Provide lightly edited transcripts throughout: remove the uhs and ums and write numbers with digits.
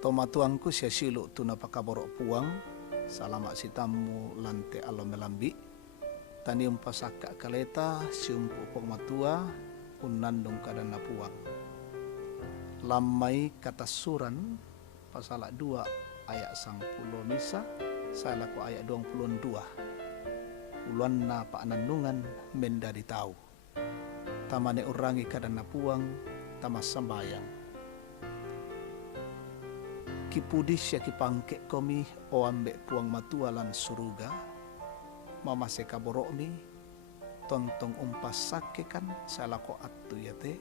Tomatuangku sia silu tu napakaborok puang, salama si tamu lante alo melambi, tani umpasaka kaleta si umpupok matua, unandung kadana puang. Lamai kata suran, pasal 2 ayat 10 misa, salah ko ayat 22. Uluan na paanandungan mendari tau. Tamane urangi kadana puang, tamas sambayang. Kipudis ya kipangke komi o ambek puang matua lan suruga, mama seka borok mi, tontong umpas sake kan salako attu yate,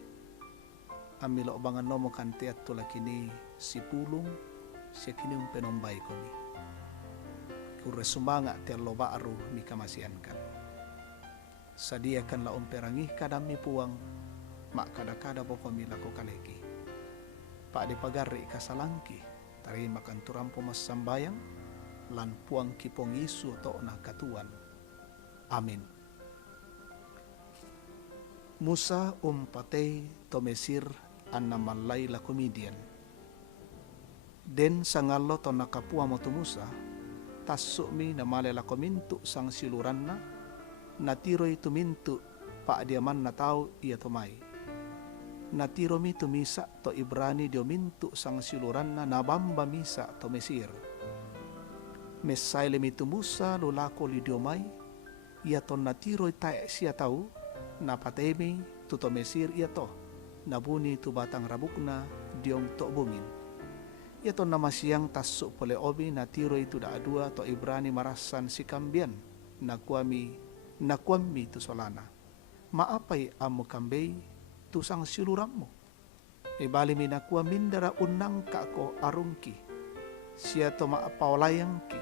amilo bangan nomo kan teatu lakini si pulung, si kini umpenombai komi. Kure sumanga terlo baru mi kamasiankan. Sadiakan la umperangi kadami puang, mak kada-kada pokomi lako kaleki. Pak di pagari kasalangki, tarima kan turampo mas sambayang, lan puang kipong isu to na katuan. Amin. Musa umpatei to Mesir anna malay la komedian. Den sangalo to nakapua mo to Musa, tasuk mi na malela komintu sang siluranna, natiroy tumintu pa diaman na tao iya tumay. Natiro mi tumisa to Ibrani diomintu sang siluran na nabamba misa to Mesir. Mesayle mi tumusa lulako li diomay, iya to natiro tae siya tau, napatemi tu to Mesir iya to, nabuni tu batang rabukna diong to bungin. Iya to namasiyang tasuk pole obi natiro itu da adua to Ibrani marasan si kambian, nakuami tu solana. Maapay amu kambei, tusang silurammu. Ibali minakua mindara unang kako arungki. Sia to maapawalayangki.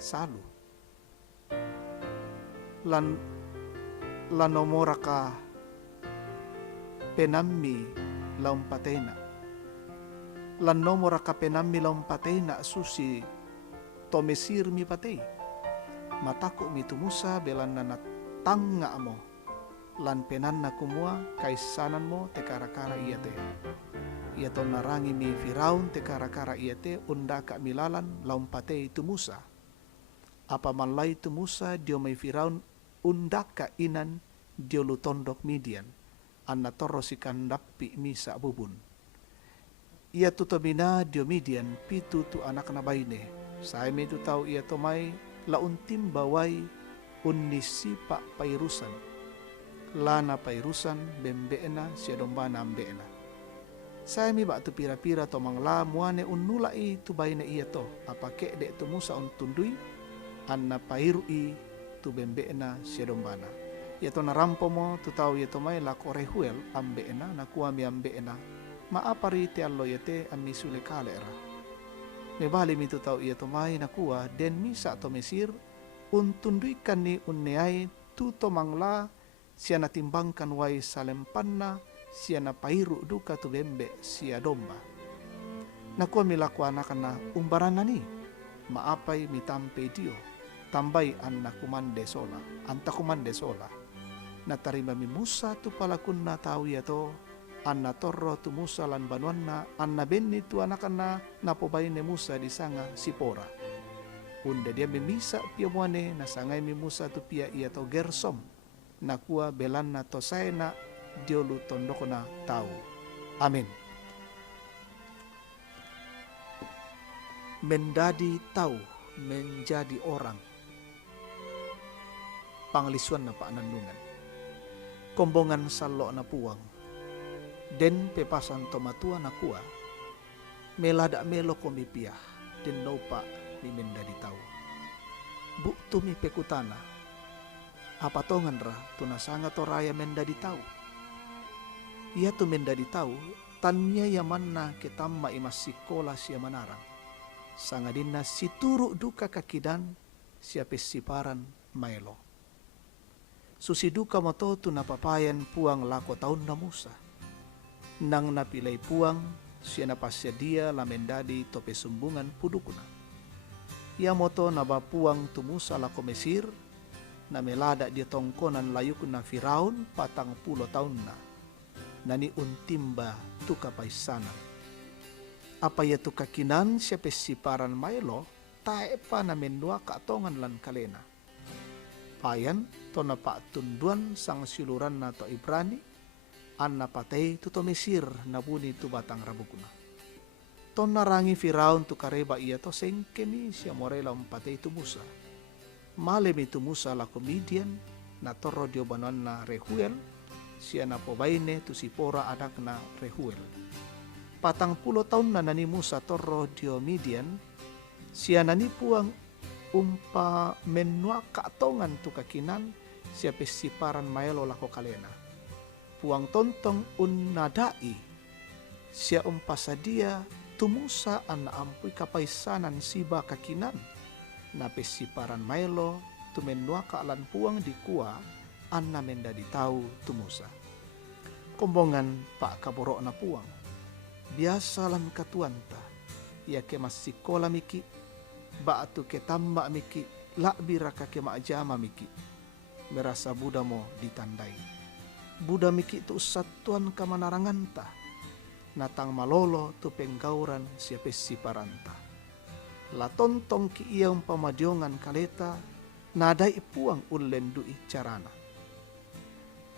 Salu. Lanomora ka penammi laumpatena. Lanomora ka penammi laumpatena susi to Mesir mi patei. Matako mi tumusa belan na tanga mo. Lan penan na kumua kaisanan mo te kara-kara iya te. Ia to narangi mi Firaun te kara-kara iya te undaka milalan laumpate itu Musa. Apa malai itu Musa dio may Firaun undaka inan dio lutondok Midian. Anna torro si kandapi misa bubun. Ia tutomina dio Midian pitu tu anak na baine. Saya mi tu tau ia to may launtim bawai unnisipa pairusan. Lana pairusan bembeena siya dombana ambeena. Saya mi bak tu pira-pira to mangla muane unnulai tu baina iya to apake de tu Musa untundui anna pairui tu bembeena siya dombana. Ia to narampo mo tu tau ia to mai la korehuel ambeena na kuami ambeena maapari te allo yete ammi sule kalera. Mebali mi tu tau ia to mai na kuwa den misa to Mesir untunduikan ni unneai tu to mangla sia natimbangkan wai salempanna sia na pairu duka tu bembe sia domba. Nakua milaku anakana umbarana ni maapai mitampe dio tambai anna kumande sola anta kumande sola. Natarima mi Musa tu palakun na tau ya to anna torro tu Musa lan banuanna anna benni tu anakana napobaine Musa di sanga Sipora. Unda dia memisa pia muane nasangai mi Musa tu pia ia to Gersom. Nakua belanna to saena diolu tondokona tau. Amin. Mendadi tau, menjadi orang. Panglisuan na paanandungan. Kombongan salo na puang. Den pepasan tomatua na kuah. Melada melo komipiah. Den nopa ni mendadi tau. Buktu mi pekutana. Apa tongan ra tunasanga to raya mendadi tau. Ia tu mendadi tau tanya yamanna ketamma imas sikola sia manarang. Sangadina situru duka kakidan sia pesiparan maelo. Susi duka moto tu napapayan puang lako taun na Musa. Nang napilay puang sia napasya dia la mendadi to pesumbungan pudukuna. Ia moto nabapuang tu Musa lako Mesir na melada dia tongkonan layuk na Firaun 40 tahun na nani untimba tu kapaisanan. Apa yaitu kakinan siya pesiparan maylo, tae pa na menua kaatongan lan kalena. Payan to na paatunduan sang siluran na to Ibrani, an napatay to Mesir na buni to batang rabukuna. To narangi Firaun to kareba iya to sengkemi siya morela patay to Musa. Malemi to Musa la komedian na toro diobanan na Rehuel, siya na pobaine to Sipora anak na Rehuel. 40 tahun na nani Musa toro Diomidian, siya nani puang umpa menua kaatongan tu kakinan siya pesiparan maylo lako kalena. Puang tontong unnadai, siya umpa sadia tumusa an ampui kapaisanan siba kakinan na pesiparan maylo tu menua kaalan puang di kuah an na mendadi tau tumusa. Kombongan pak kaborok na puang. Biasa lan katuanta, ya ke masikola miki, baatu ke tamba miki, lakbira ka ke maajama miki, merasa Buddha mo ditandai. Buddha miki tu satuan kamanaranganta, natang malolo tu penggauran siapa si paranta. La tontong ki iyang pamadiongan kaleta, nadai puang ulendui carana.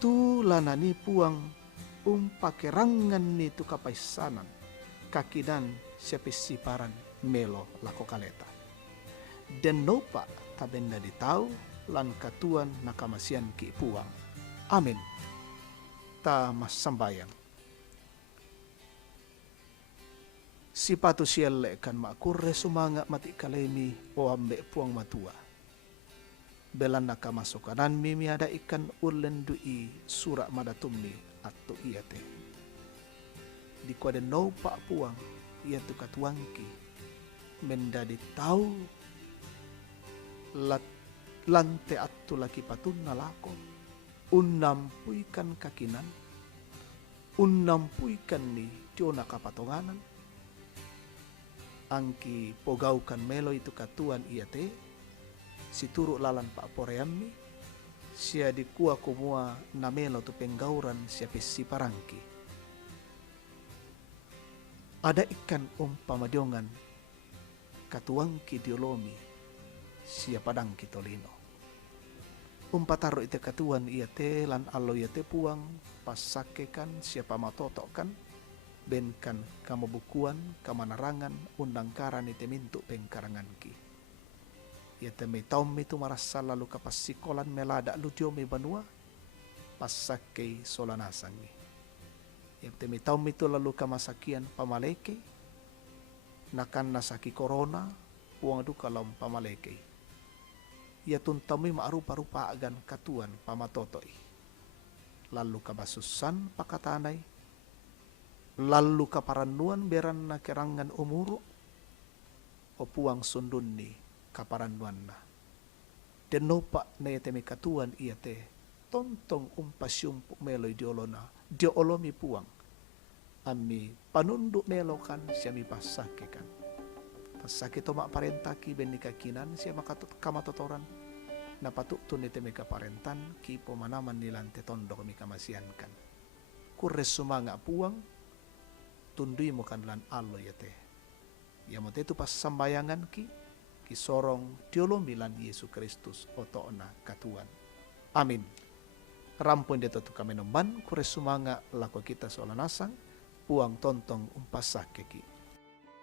Tu lanani puang pakerangan ni tu kapaisanan kakinan siapa siparan melo lako kaleta. Dan nopa tabenda ditau lan katuan nakamasian ki puang. Amin. Ta masambayang. Sipatu sielle kan makurre sumanga mati kalemi o ambe puang matua. Belan nakamasukanan mimi ada ikan ulen dui surak madatumni atau iya teh. Di kuada no pak puang ia tu katuangki mendadi tahu lante atu laki patun nalako unnampuikan kakinan unnampuikan ni tiona kapatonganan angki pogaukan melo itu katuan iya teh situru lalan pak poreammi sia di kuah kumua namelo tu penggauran siapa si parangki. Ada ikan pamadiongan katuangki diolomi sia padang kitolino. Taruh ite katuan iya te lan allo iya te puang pasakekan siapa matotokan benkan kamu bukuan kamanarangan undang karan ite mintu pengkaranganki. Ya teme taum itu marasa lalu kapasikolan melada ludio me banua pasake solanasangi. Ya teme taum itu lalu kamasakian pamaleke nakan nasaki corona puang duka lam pamaleke. Ya tuntami maarupa-rupa agan katuan pamatotoi. Lalu kabasusan pakatanay. Lalu kaparanuan beran na kerangan umuro o puang sundun ni kaparanduan na. Denopa na yateme katuan iya te tontong umpasyumpu melo diolomi puang ami panunduk melo kan siya mi pasake kan pasake to parentaki beni kakinan siya kamatotoran na patutun yateme kaparentan ki pomanaman nilante tondo kami kamasian kan kures sumanga puang tundui mo kan lan allo yate ya mo tetu pas sambayangan ki sorong diolomi lan Yesus Kristus otoona katuan. Amin. Rampun dito tu kami nomban kures sumanga lako kita soalan asang puang tontong umpasake ki.